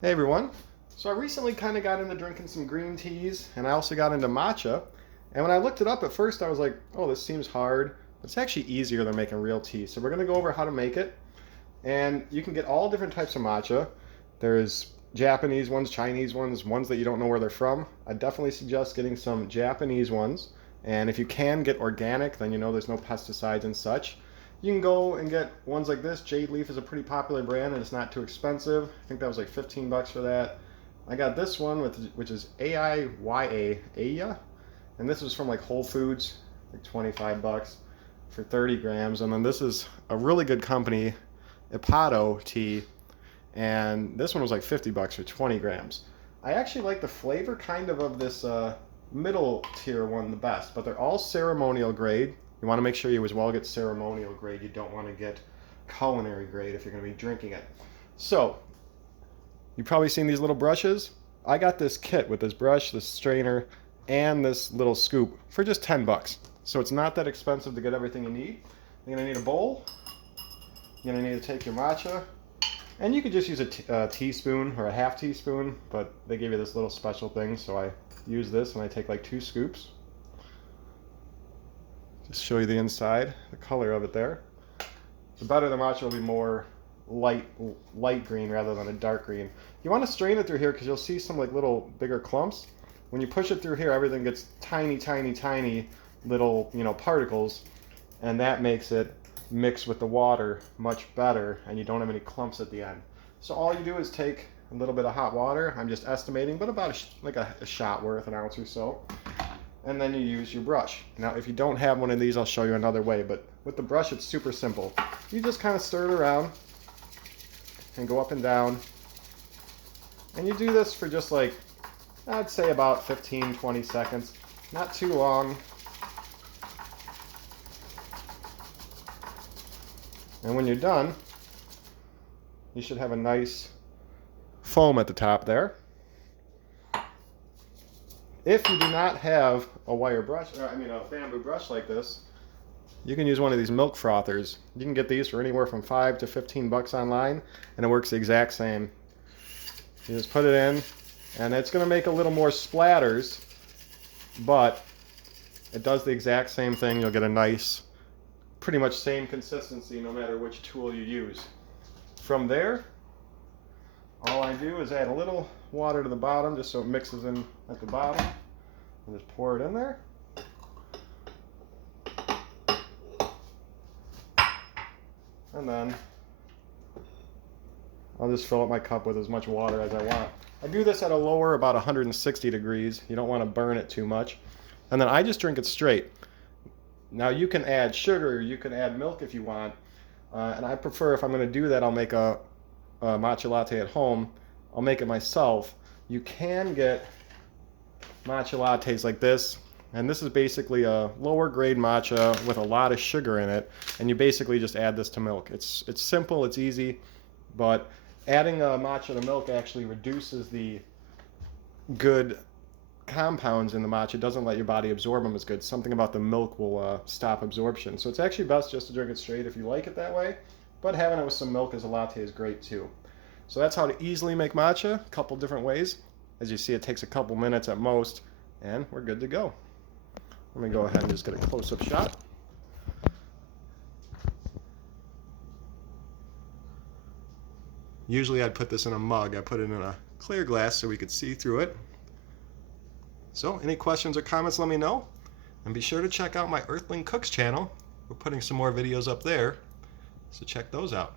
Hey everyone. So I recently kind of got into drinking some green teas and I also got into matcha. And when I looked it up at first, I was like, oh, this seems hard. But it's actually easier than making real tea. So we're going to go over how to make it. And you can get all different types of matcha. There's Japanese ones, Chinese ones, ones that you don't know where they're from. I definitely suggest getting some Japanese ones. And if you can get organic, then you know there's no pesticides and such. You can go and get ones like this. Jade Leaf is a pretty popular brand and it's not too expensive. I think that was like 15 bucks for that. I got this one which is AIYA, Aya, and this is from like Whole Foods, like 25 bucks for 30 grams. And then this is a really good company, Ipato tea, and this one was like 50 bucks for 20 grams. I actually like the flavor of this middle tier one the best, but they're all ceremonial grade. You want to make sure you as well get ceremonial grade. You don't want to get culinary grade if you're going to be drinking it. So, you've probably seen these little brushes. I got this kit with this brush, this strainer, and this little scoop for just 10 bucks. So it's not that expensive to get everything you need. You're going to need a bowl. You're going to need to take your matcha. And you could just use a teaspoon or a half teaspoon, but they gave you this little special thing, so I use this and I take like 2 scoops. Just show you the inside, the color of it there. The better the matcha will be more light green rather than a dark green. You want to strain it through here because you'll see some like little bigger clumps. When you push it through here, everything gets tiny, tiny, tiny little, particles, and that makes it mix with the water much better, and you don't have any clumps at the end. So all you do is take a little bit of hot water. I'm just estimating, but about a shot worth, an ounce or so. And then you use your brush. Now, if you don't have one of these, I'll show you another way, but with the brush, it's super simple. You just kind of stir it around and go up and down. And you do this for just like, I'd say about 15, 20 seconds. Not too long. And when you're done, you should have a nice foam at the top there. If you do not have a wire brush, a bamboo brush like this, you can use one of these milk frothers. You can get these for anywhere from 5 to 15 bucks online, and it works the exact same. You just put it in, and it's going to make a little more splatters, but it does the exact same thing. You'll get a nice, pretty much same consistency no matter which tool you use. From there, all I do is add a little water to the bottom just so it mixes in at the bottom, and just pour it in there. And then I'll just fill up my cup with as much water as I want. I do this at a lower, about 160 degrees. You don't want to burn it too much. And then I just drink it straight. Now you can add sugar, you can add milk if you want. And I prefer, if I'm going to do that, I'll make a matcha latte at home. I'll make it myself. You can get matcha lattes like this, and this is basically a lower grade matcha with a lot of sugar in it, and you basically just add this to milk. It's simple, it's easy, but adding matcha to milk actually reduces the good compounds in the matcha. It doesn't let your body absorb them as good. Something about the milk will stop absorption. So it's actually best just to drink it straight if you like it that way, but having it with some milk as a latte is great too. So that's how to easily make matcha, a couple different ways. As you see, it takes a couple minutes at most, and we're good to go. Let me go ahead and just get a close-up shot. Usually I'd put this in a mug. I put it in a clear glass so we could see through it. So any questions or comments, let me know. And be sure to check out my Earthling Cooks channel. We're putting some more videos up there, so check those out.